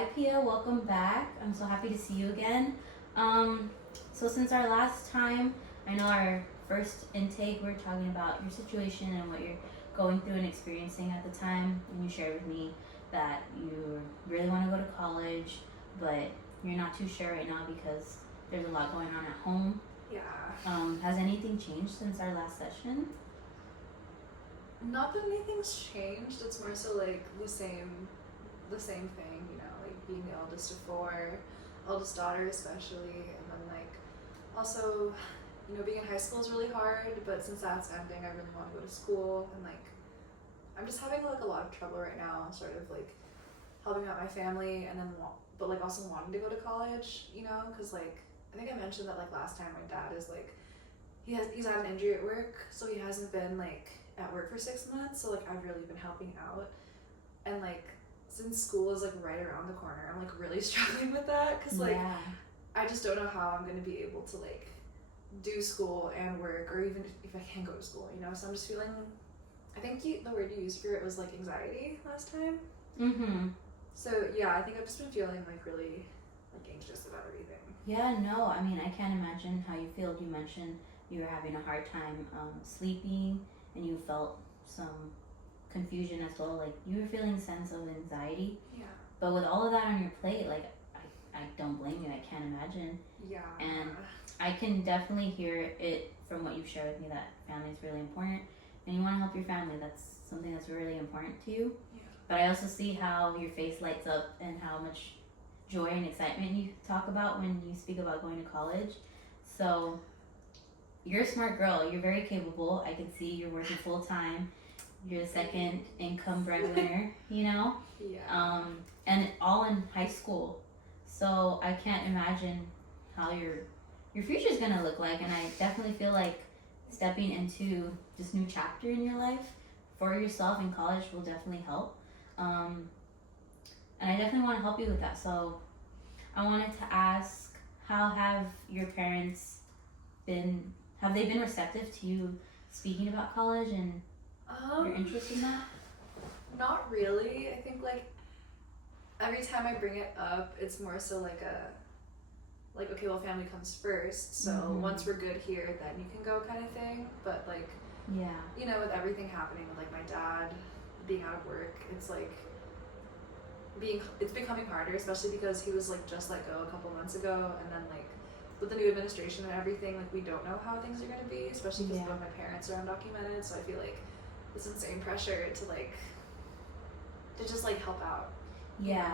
Hi Pia, welcome back. I'm so happy to see you again. So since our last time, I know our first intake, we are talking about your situation and what you're going through and experiencing at the time. And you shared with me that you really want to go to college, but you're not too sure right now because there's a lot going on at home. Yeah. Has anything changed since our last session? Not that anything's changed. It's more so like the same thing. Like being the eldest of four, eldest daughter especially, and then like also, being in high school is really hard. But since that's ending, I really want to go to school, and like I'm just having like a lot of trouble right now, sort of like helping out my family, and then but like also wanting to go to college. Because like I think I mentioned that like last time my dad is like he's had an injury at work, so he hasn't been like at work for 6 months. So like I've really been helping out, and like since school is like right around the corner, I'm like really struggling with that because like I just don't know how I'm gonna be able to like do school and work, or even if I can go to school. So I'm just feeling. I think the word you used for it was like anxiety last time. Mm-hmm. So yeah, I think I've just been feeling like really like anxious about everything. Yeah, no, I mean, I can't imagine how you feel. You mentioned you were having a hard time sleeping and you felt some confusion as well. Like, you were feeling a sense of anxiety. Yeah. But with all of that on your plate, like, I don't blame you. I can't imagine. Yeah. And I can definitely hear it from what you've shared with me that family is really important. And you want to help your family. That's something that's really important to you. Yeah. But I also see how your face lights up and how much joy and excitement you talk about when you speak about going to college. So you're a smart girl. You're very capable. I can see you're working full time. You're the second income breadwinner, Yeah. And all in high school. So I can't imagine how your future is gonna look like. And I definitely feel like stepping into this new chapter in your life for yourself in college will definitely help. And I definitely want to help you with that. So I wanted to ask, how have your parents been? Have they been receptive to you speaking about college and your interest in that? Not really. I think like every time I bring it up, it's more so like okay, well, family comes first. So once we're good here, then you can go, kind of thing. But like, with everything happening with like my dad being out of work, it's becoming harder, especially because he was like just let go a couple months ago, and then like with the new administration and everything, like we don't know how things are going to be, especially because both my parents are undocumented. So I feel like this insane pressure to just like help out.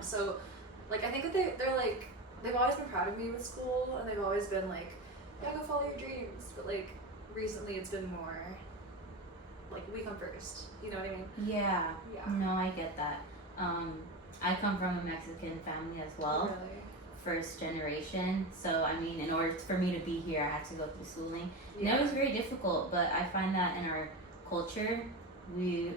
So like I think that they're like, they've always been proud of me with school, and they've always been like, yeah, go follow your dreams. But like recently it's been more like, we come first, you know what I mean? Yeah. No, I get that. I come from a Mexican family as well. Really? First generation. So I mean, in order for me to be here, I had to go through schooling. And it was very difficult, but I find that in our culture, we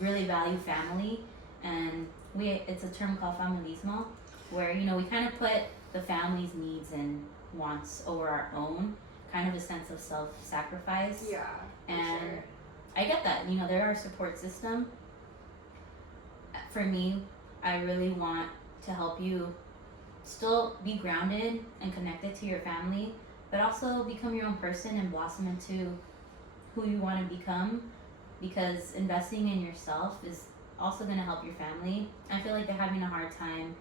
really value family, and it's a term called familismo, where we kind of put the family's needs and wants over our own, kind of a sense of self-sacrifice. Yeah. And sure. I get that. They're our support system. For me, I really want to help you still be grounded and connected to your family, but also become your own person and blossom into who you want to become, because investing in yourself is also going to help your family. I feel like they're having a hard time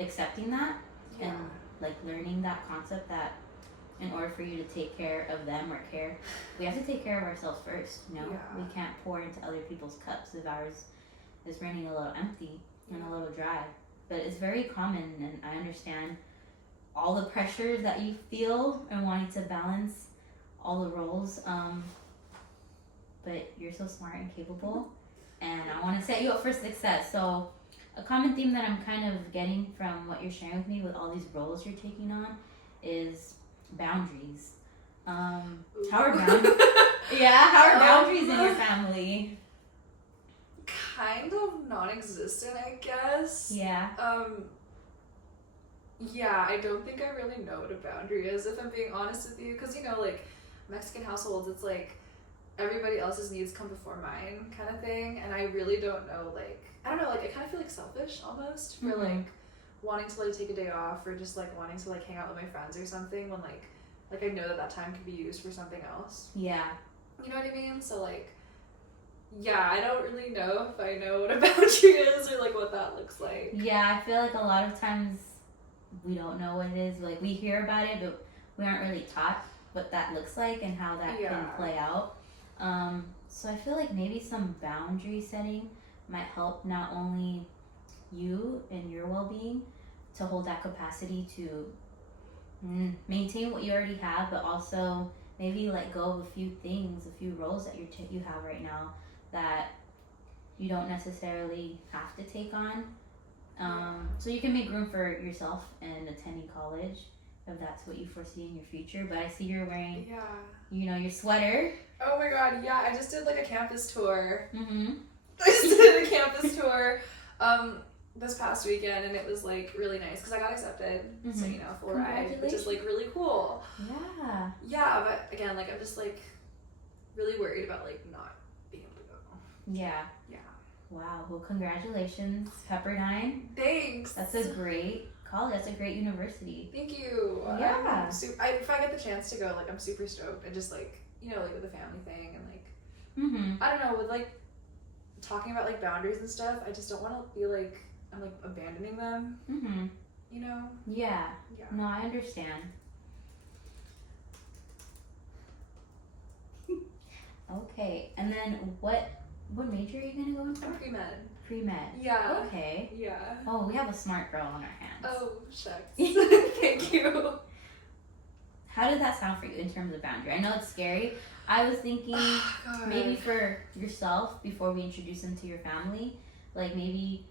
accepting that and like learning that concept that in order for you to take care of them, we have to take care of ourselves first. We can't pour into other people's cups if ours is running a little empty and a little dry. But it's very common, and I understand all the pressures that you feel and wanting to balance all the roles. But you're so smart and capable, and I want to set you up for success. So a common theme that I'm kind of getting from what you're sharing with me with all these roles you're taking on is boundaries. How are boundaries? How are boundaries in your family? Kind of non-existent, I guess. Yeah, I don't think I really know what a boundary is, if I'm being honest with you, because like Mexican households, it's like everybody else's needs come before mine kind of thing, and I really don't know, like, I don't know, like, I kind of feel like selfish almost for Mhm. like wanting to like take a day off or just like wanting to like hang out with my friends or something when like I know that that time could be used for something else. Yeah. You know what I mean? So like, yeah, I don't really know if I know what a boundary is or like what that looks like. Yeah, I feel like a lot of times we don't know what it is. Like we hear about it, but we aren't really taught what that looks like and how that can Yeah. play out. So I feel like maybe some boundary setting might help not only you and your well-being to hold that capacity to maintain what you already have, but also maybe let go of a few things, a few roles that you have right now that you don't necessarily have to take on. So you can make room for yourself and attending college if that's what you foresee in your future. But I see you're wearing, Yeah. Your sweater. Oh my god, yeah, I just did like a campus tour. Mm-hmm. I just did a campus tour this past weekend, and it was like really nice because I got accepted. So, Mhm. full ride, which is like really cool. Yeah. Yeah, but again, like I'm just like really worried about like not being able to go. Yeah. Yeah. Wow. Well, congratulations, Pepperdine. Thanks. That's a great college. That's a great university. Thank you. Yeah. If I get the chance to go, like I'm super stoked, and just like like with the family thing and like Mm-hmm. I don't know, with like talking about like boundaries and stuff, I just don't want to feel like I'm like abandoning them. Mm-hmm. Yeah. Yeah. No, I understand. Okay. And then what major are you gonna go in I'm for? pre-med. Pre-med. Yeah. Okay. Yeah. Oh, we have a smart girl on our hands. Oh, shucks. Thank you. How did that sound for you in terms of boundary? I know it's scary. I was thinking God. maybe for yourself before we introduce them to your family, like maybe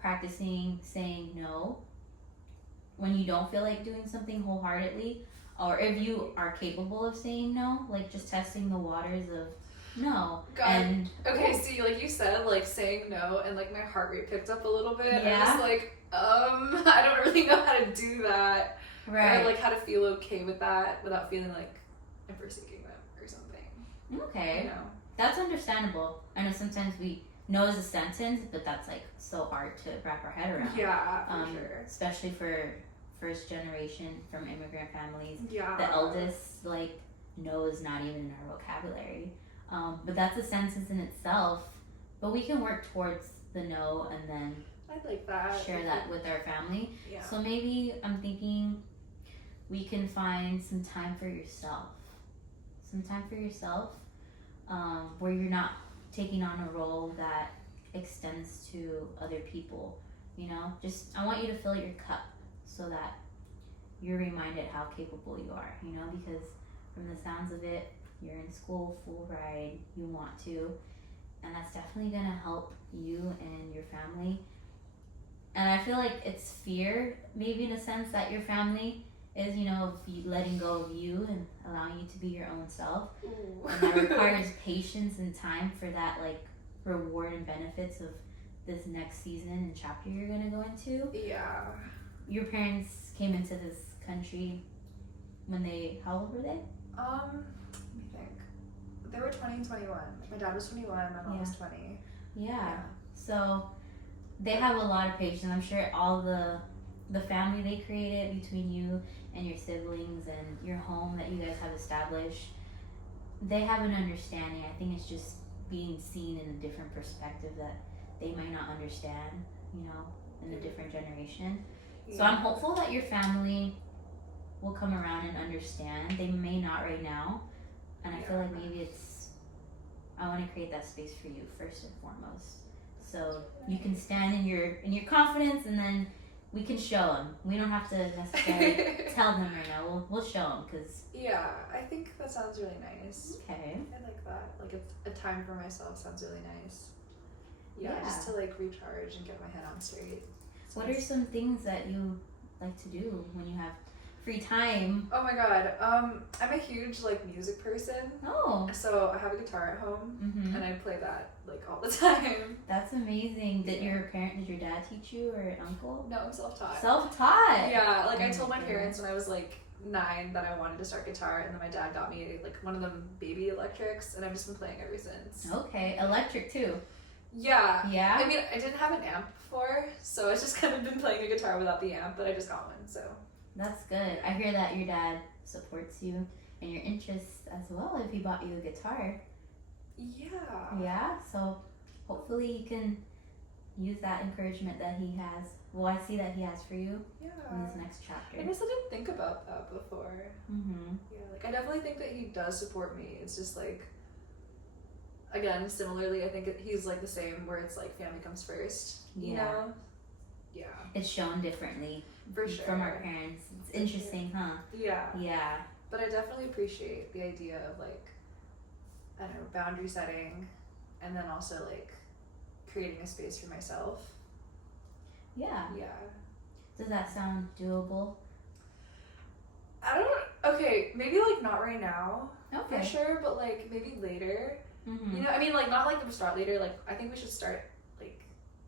practicing saying no when you don't feel like doing something wholeheartedly, or if you are capable of saying no, like just testing the waters of no. God. And Okay, see, like you said, like saying no, and like my heart rate picked up a little bit. Yeah. I'm just like, I don't really know how to do that. right. Or like how to feel okay with that without feeling like I'm forsaking them or something. Okay. You know? That's understandable. I know sometimes we know as a sentence, but that's like so hard to wrap our head around. Yeah, for sure. Especially for first generation from immigrant families. Yeah. The eldest, like, no is not even in our vocabulary. But that's a sentence in itself. But we can work towards the no and then I'd like that. share that with our family. Yeah. So maybe I'm thinking we can find some time for yourself. Some time for yourself where you're not taking on a role that extends to other people. Just I want you to fill your cup so that you're reminded how capable you are, because from the sounds of it, you're in school full ride, you want to, and that's definitely going to help you and your family. And I feel like it's fear, maybe in a sense, that your family is, of you letting go of you and allowing you to be your own self. Ooh. And that requires patience and time for that, like, reward and benefits of this next season and chapter you're going to go into. Yeah. Your parents came into this country when how old were they? Let me think. They were 20 and 21. My dad was 21, my mom was 20. Yeah. So they have a lot of patience. I'm sure all the family they created between you and your siblings and your home that you guys have established, they have an understanding. I think it's just being seen in a different perspective that they might not understand, in a different generation. So I'm hopeful that your family will come around and understand. They may not right now, and I feel like maybe I want to create that space for you first and foremost, so you can stand in your confidence, and then we can show them. We don't have to necessarily tell them right now. We'll show them because. Yeah, I think that sounds really nice. Okay. I like that. Like a time for myself sounds really nice. Yeah, just to like recharge and get my head on straight. What are some things that you like to do when you have free time? Oh my god, I'm a huge like music person. Oh. So I have a guitar at home, Mm-hmm. and I play that like all the time. That's amazing. Did your dad teach you, or an uncle? No, I'm self-taught. Self-taught. Yeah, like Oh I told my my God. parents when I was like 9 that I wanted to start guitar, and then my dad got me like one of them baby electrics, and I've just been playing ever since. Okay, electric too. Yeah. Yeah? I mean, I didn't have an amp before, so I've just kind of been playing a guitar without the amp, but I just got one, so. That's good. I hear that your dad supports you and your interests as well if he bought you a guitar. Yeah. Yeah, so hopefully you can use that encouragement that he has. Well, I see that he has for you in Yeah. this next chapter. I guess I didn't think about that before. Mm-hmm. Yeah, like I definitely think that he does support me. It's just like, again, similarly, I think he's like the same where it's like family comes first. You Yeah. know? Yeah, It's shown differently for sure. from our parents. It's interesting, huh? Yeah, Yeah. but I definitely appreciate the idea of like, I don't know, boundary setting, and then also like creating a space for myself. Yeah. Yeah. Does that sound doable? I don't. Okay, maybe like not right now for Okay. sure, but like maybe later. Mm-hmm. You know, I mean, like not like we start later. Like I think we should start like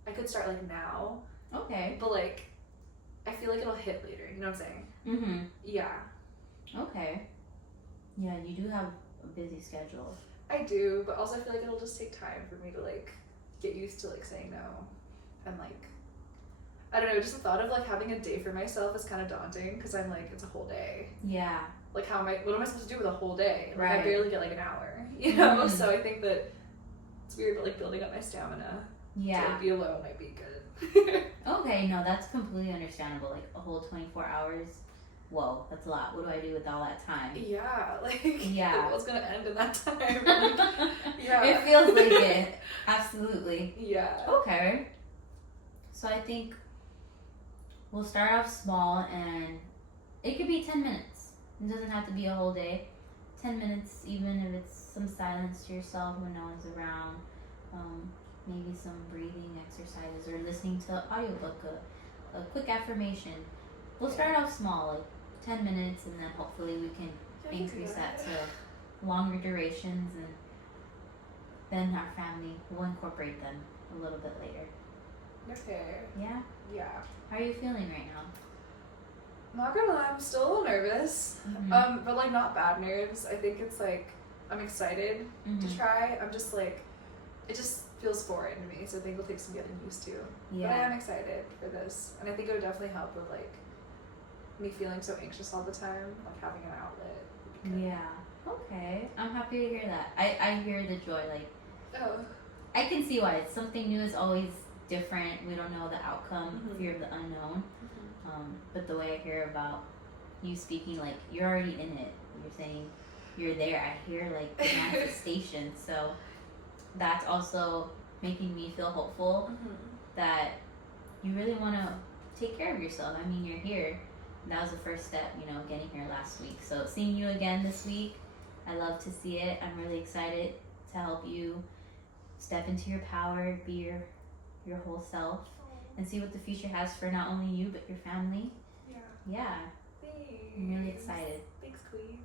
I could start like now, Okay. but like I feel like it'll hit later. You know what I'm saying? Mm-hmm. Yeah, Okay. Yeah, you do have a busy schedule. I do, but also I feel like it'll just take time for me to like get used to like saying no, and like I don't know. Just the thought of like having a day for myself is kind of daunting because I'm like it's a whole day. Yeah. Like what am I supposed to do with a whole day? Like Right. I barely get like an hour. You know, Mhm. so I think that it's weird, but like building up my stamina to Yeah. like, be alone might be good. Okay, no, that's completely understandable. Like a whole 24 hours. Whoa, that's a lot. What do I do with all that time? Yeah, like Yeah. the world's gonna end in that time. Like, yeah. It feels like it. Absolutely. yeah. Okay. So I think we'll start off small and it could be 10 minutes. It doesn't have to be a whole day. 10 minutes, even if it's some silence to yourself when no one's around. Maybe some breathing exercises or listening to an audiobook, a quick affirmation. We'll start off small, like 10 minutes, and then hopefully we can increase that to longer durations, and then our family will incorporate them a little bit later. Okay. Yeah? Yeah. How are you feeling right now? Not gonna lie, I'm still a little nervous. Mhm. But like not bad nerves. I think it's like I'm excited to Mhm. try. I'm just like it just feels foreign to me, so I think it'll take some getting used to. But I Yeah. am excited for this. And I think it would definitely help with like me feeling so anxious all the time, like having an outlet. would be good. Yeah. Okay. I'm happy to hear that. I hear the joy. Like, Oh. I can see why. Something new is always different. We don't know the outcome, Mhm. fear of the unknown. But the way I hear about you speaking, like, you're already in it. You're saying you're there. I hear, like, the manifestation. So that's also making me feel hopeful that you really want to take care of yourself. I mean, you're here. That was the first step, you know, getting here last week. So seeing you again this week, I love to see it. I'm really excited to help you step into your power, be your whole self, and see what the future has for not only you but your family. Yeah. Yeah, Thanks. I'm really excited. Thanks, Queen.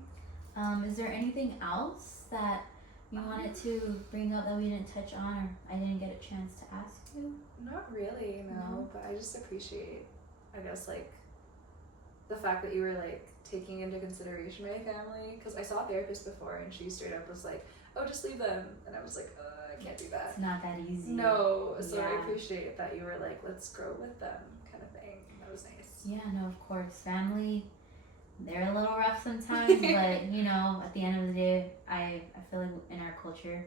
Is there anything else that you wanted to bring up that we didn't touch on, or I didn't get a chance to ask you? Not really, no. No? But I just appreciate, I guess, like the fact that you were like taking into consideration my family. Because I saw a therapist before, and she straight up was like, "Oh, just leave them," and I was like, "I can't do that." It's not that easy. No, so I Yeah. appreciate that you were like, "Let's grow with them," kind of thing. That was nice. Yeah, no, of course. Family, they're a little rough sometimes, but you know, at the end of the day, I feel like in our culture,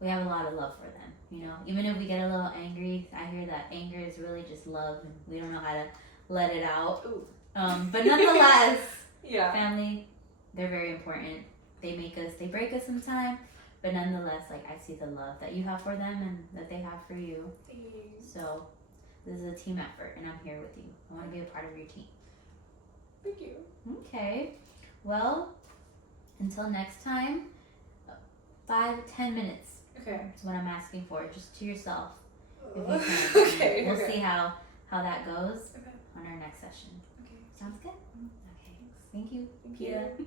we have a lot of love for them. You know, even if we get a little angry, I hear that anger is really just love, and we don't know how to let it out. Ooh. But nonetheless, Yeah. family, they're very important. They break us sometimes, but nonetheless, like I see the love that you have for them and that they have for you. Thanks. So this is a team effort, and I'm here with you. I want to be a part of your team. Thank you. Okay. Well, until next time, 5-10 minutes Okay. is what I'm asking for, just to yourself. If you Oh. can. Okay. We'll okay. see how that goes Okay. on our next session. Okay. Sounds good? Mhm. Okay. Thank you. Thank Pia. you.